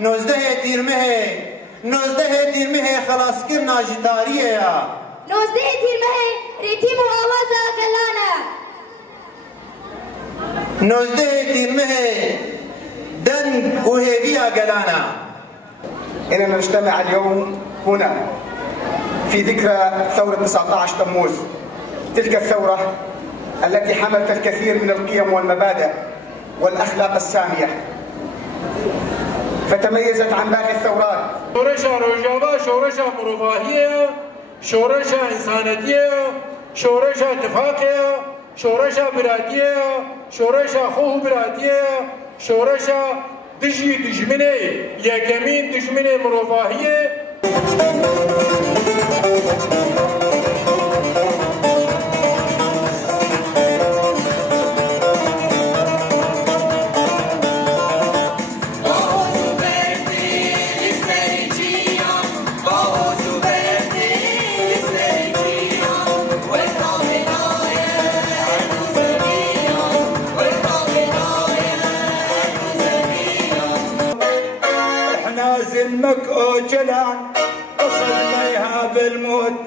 19 تیر مه خلاص کرنا جداریه یا 19 تیر مه ریتیم و آوازا گلانا 19 تیر مه دن وهيبيا قلانا. إننا نجتمع اليوم هنا في ذكرى ثورة 19 تموز، تلك الثورة التي حملت الكثير من القيم والمبادئ والأخلاق السامية، فتميزت عن باقي الثورات. شورشا روجاوا، شورشا مروفاهية، شورشا إنسانية، شورشا اتفاقية، شورشا برادية، شورشا خوه برادية، شورشا دجي دجمني يكمين دجمني مروفاهية. زلمك أوجلان قصد ما يهاب الموت